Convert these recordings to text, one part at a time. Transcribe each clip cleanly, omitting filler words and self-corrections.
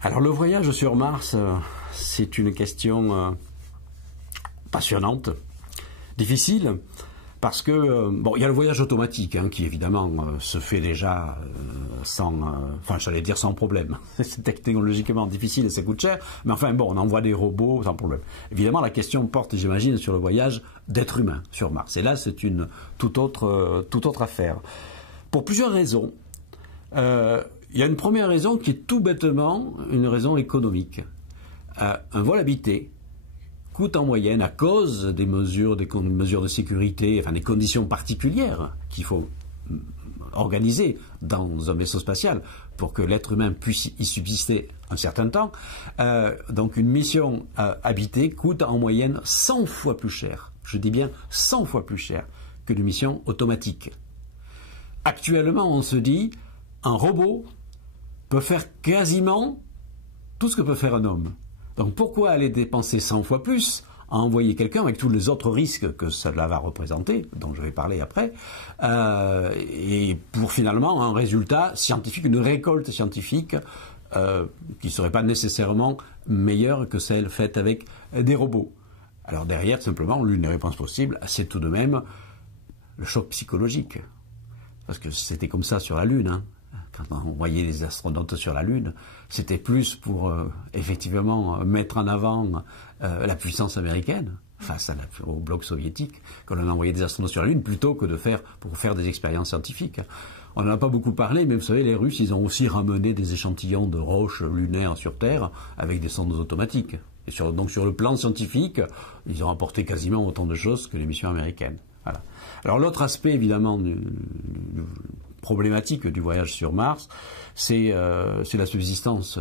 Alors le voyage sur Mars, c'est une question passionnante, difficile, parce que, bon, il y a le voyage automatique, hein, qui évidemment se fait déjà sans, enfin j'allais dire sans problème. C'est technologiquement difficile et ça coûte cher, mais enfin bon, on envoie des robots sans problème. Évidemment la question porte, j'imagine, sur le voyage d'êtres humains sur Mars. Et là c'est une toute autre affaire. Pour plusieurs raisons. Il y a une première raison qui est tout bêtement une raison économique. Un vol habité coûte en moyenne, à cause des mesures de sécurité, enfin des conditions particulières qu'il faut organiser dans un vaisseau spatial pour que l'être humain puisse y subsister un certain temps, donc une mission habitée coûte en moyenne 100 fois plus cher, je dis bien 100 fois plus cher que une mission automatique. Actuellement, on se dit, un robot peut faire quasiment tout ce que peut faire un homme. Donc pourquoi aller dépenser 100 fois plus à envoyer quelqu'un avec tous les autres risques que cela va représenter, dont je vais parler après, et pour finalement un résultat scientifique, une récolte scientifique qui ne serait pas nécessairement meilleure que celle faite avec des robots. Alors derrière, simplement, l'une des réponses possibles, c'est tout de même le choc psychologique. Parce que c'était comme ça sur la Lune, hein. Quand on envoyait les astronautes sur la Lune, c'était plus pour effectivement mettre en avant la puissance américaine face au bloc soviétique qu'on a envoyé des astronautes sur la Lune plutôt que pour faire des expériences scientifiques. On n'en a pas beaucoup parlé, mais vous savez, les Russes, ils ont aussi ramené des échantillons de roches lunaires sur Terre avec des sondes automatiques. Et donc sur le plan scientifique, ils ont apporté quasiment autant de choses que les missions américaines. Voilà. Alors l'autre aspect évidemment problématique du voyage sur Mars, c'est la subsistance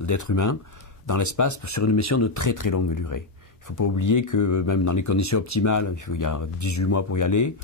d'êtres humains dans l'espace sur une mission de très très longue durée. Il ne faut pas oublier que même dans les conditions optimales, il y a 18 mois pour y aller,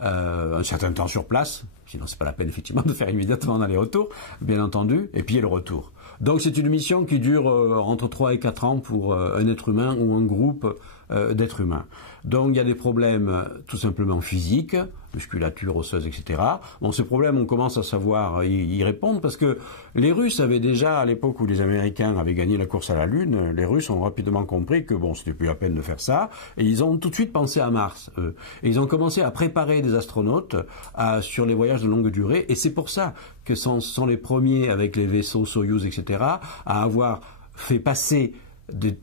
un certain temps sur place, sinon c'est pas la peine effectivement de faire immédiatement un aller-retour, bien entendu, et puis il y a le retour. Donc c'est une mission qui dure entre 3 et 4 ans pour un être humain ou un groupe d'êtres humains. Donc il y a des problèmes tout simplement physiques, musculature osseuse, etc. Bon, ces problèmes, on commence à savoir y répondre parce que les Russes avaient déjà, à l'époque où les Américains avaient gagné la course à la Lune, les Russes ont rapidement compris que bon, c'était plus la peine de faire ça, et ils ont tout de suite pensé à Mars, eux. Et ils ont commencé à préparer des astronautes sur les voyages de longue durée, et c'est pour ça que ce sont les premiers, avec les vaisseaux Soyouz, etc., à avoir fait passer de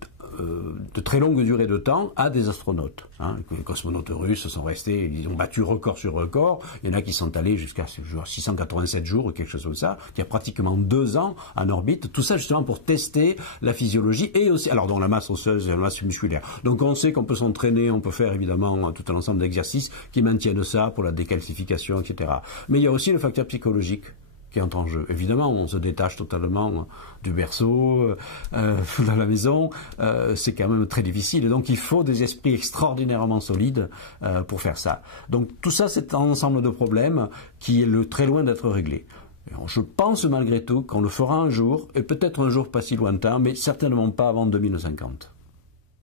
très longues durées de temps à des astronautes. Hein. Les cosmonautes russes sont restés, ils ont battu record sur record. Il y en a qui sont allés jusqu'à 687 jours ou quelque chose comme ça, qui a pratiquement 2 ans en orbite. Tout ça justement pour tester la physiologie et aussi, alors dans la masse osseuse et la masse musculaire. Donc on sait qu'on peut s'entraîner, on peut faire évidemment tout un ensemble d'exercices qui maintiennent ça pour la décalcification, etc. Mais il y a aussi le facteur psychologique qui entre en jeu. Évidemment, on se détache totalement du berceau, dans la maison, c'est quand même très difficile. Et donc, il faut des esprits extraordinairement solides pour faire ça. Donc, tout ça, c'est un ensemble de problèmes qui est très loin d'être réglé. Et je pense malgré tout qu'on le fera un jour, et peut-être un jour pas si lointain, mais certainement pas avant 2050.